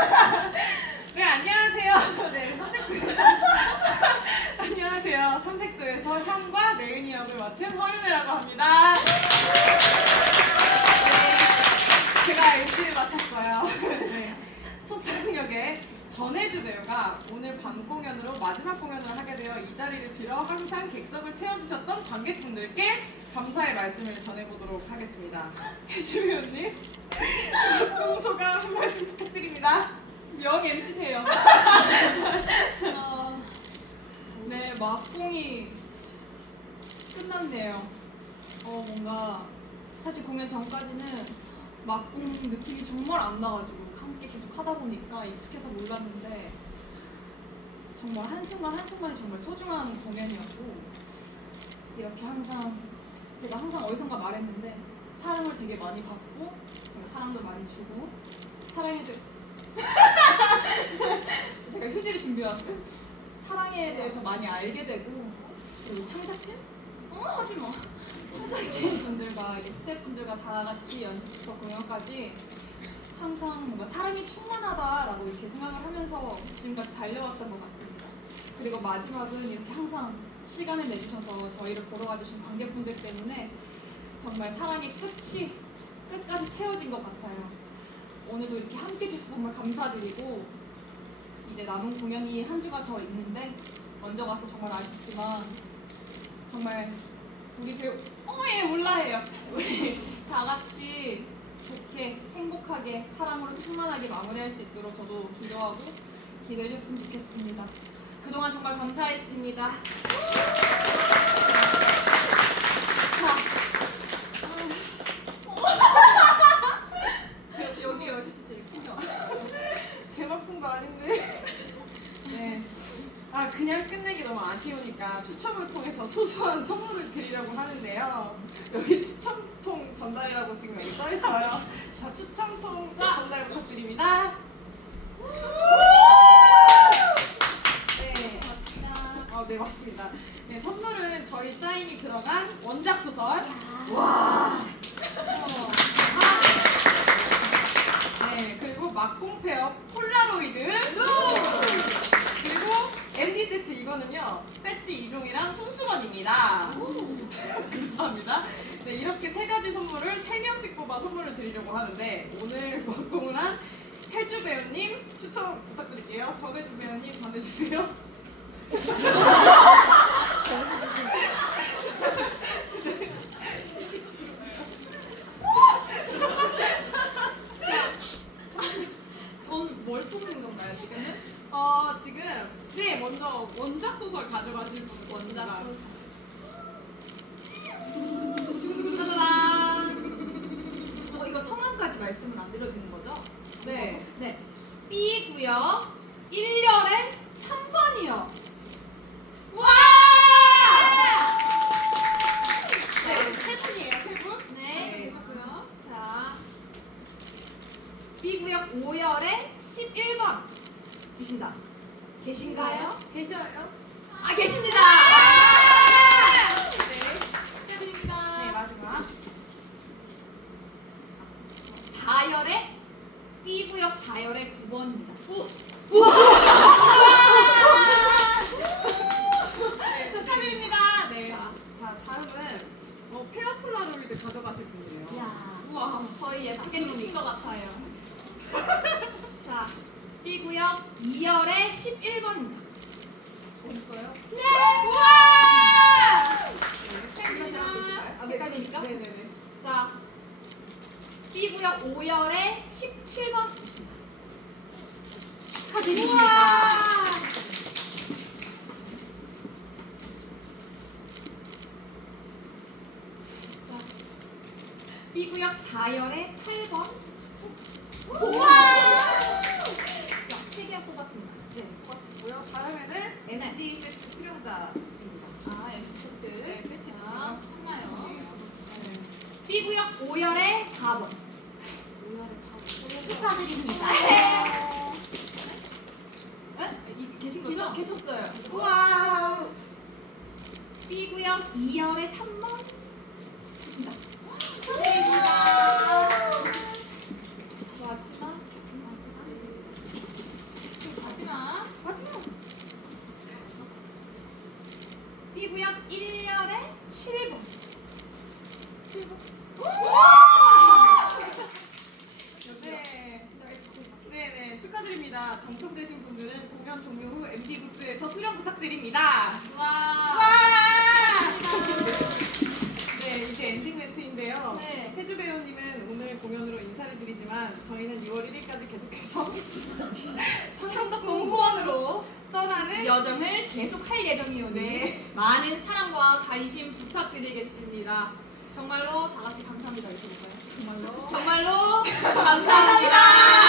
네, 안녕하세요. 네, 선색도에서 안녕하세요. 선색도에서 현과 내은이 역을 맡은 허윤이라고 합니다. 네, 제가 열심히 맡았어요. 네, 소상역의 전혜주 배우가 오늘 밤 공연으로 마지막 공연을 하게 되어 이 자리를 빌어 항상 객석을 채워주셨던 관객분들께 감사의 말씀을 전해보도록 하겠습니다. 혜주 배우님, 평소가 한 말씀 부탁드립니다. 명 MC세요. 아, 네, 막공이 끝났네요. 어, 뭔가 사실 공연 전까지는 막공 느낌이 정말 안 나가지고 함께 계속 하다 보니까 익숙해서 몰랐는데 정말 한순간 한순간이 정말 소중한 공연이었고 이렇게 항상 제가 항상 어디선가 말했는데 사랑을 되게 많이 받고 정말 사랑도 많이 주고 사랑해도 제가 휴지를 준비해왔어요. 사랑에 대해서 많이 알게 되고 그리고 창작진? 어 하지 마. 창작진 분들과 스태프분들과 다 같이 연습부터 공연까지 항상 뭔가 사랑이 충만하다라고 이렇게 생각을 하면서 지금까지 달려왔던 것 같습니다. 그리고 마지막은 이렇게 항상 시간을 내주셔서 저희를 보러 와주신 관객분들 때문에 정말 사랑의 끝이 끝까지 채워진 것 같아요. 오늘도 이렇게 함께 해주셔서 정말 감사드리고 이제 남은 공연이 한 주가 더 있는데 먼저 가서 정말 아쉽지만 정말 우리 배우 어예 몰라해요 우리 다 같이 좋게 행복하게 사랑으로 충만하게 마무리할 수 있도록 저도 기도하고 기도해 줬으면 좋겠습니다 그동안 정말 감사했습니다 자 아. 여기 어디서 제일 큰거 대박본 거 아닌데. 네. 아 그냥 끝내기 너무 아쉬우니까 추첨을 통해서 소소한 선물을 드리려고 하는데요. 여기 추첨통 전달이라고 지금 여기 써 있어요. 자 추첨통 전달 부탁드립니다. 네. 어, 네 맞습니다. 네 선물은 저희 사인이 들어간 원작 소설. 와. 어. 네 그리고 막공페어 폴라로이드. 그리고 MD 세트 이거는요 배지 2종이랑 손수건입니다. 감사합니다. 네 이렇게 세 가지 선물을 세 명씩 뽑아 선물을 드리려고 하는데 오늘 막공을 한 혜주 배우님 추천 부탁드릴게요. 전혜주 배우님 전해주세요. 전뭘 뽑는 건가요 지금은? 어 지금 네 먼저 원작 소설 가져가실 분 원작 소설. 어 이거 성함까지 말씀은 안 드려지는 거죠? 네. 네. B 구역 1열에 3번이요. 와! 네, 세 분이에요, 세 분? 네. 네. 하고요. 자. B 구역 5열에 11번. 계신다. 계신가요? 계셔요? 아 계십니다. 네. 네, 축하드립니다. 마지막. 4열에 B 구역 4열에 9번입니다. 네, 축하드립니다. 네. 자, 다음은 어, 페어 폴라로이드 가져가실 분이에요. 야, 우와, 저희 예쁘게 찍힌 것 같아요. 자, B 구역 2열에 11번입니다. 어딨어요? 네. 우와! 헷갈리니까. 아, 네. 헷갈리니까? 네네네. 자, B 구역 5열에 17번. 축하드립니다. 우와! 자, B 구역 4열에 8번. 우와! 자, 3개 뽑았습니다. 네, 고맙고요. 다음에는 MD 세트 수령자입니다. 아, 세트. 네, 자, 끝나요. 네. B 구역 5열에 4번. 5열에 4번. 축하드립니다. 네? 이, 계신 거죠? 계셨어요. 우와! B 구역 2열에 3번. 계신다. 축하드립니다. 마지막. 감사합니다. 당첨되신 분들은 공연 종료 후 MD 부스에서 수령 부탁드립니다. 와. 와! 네, 이제 엔딩 멘트인데요. 네. 혜주 배우님은 오늘 공연으로 인사를 드리지만 저희는 6월 1일까지 계속해서 창덕궁 후원으로 떠나는 여정을 계속할 예정이오니 네. 많은 사랑과 관심 부탁드리겠습니다. 정말로 다 같이 감사합니다. 이렇게 볼까요? 정말로 정말로 감사합니다.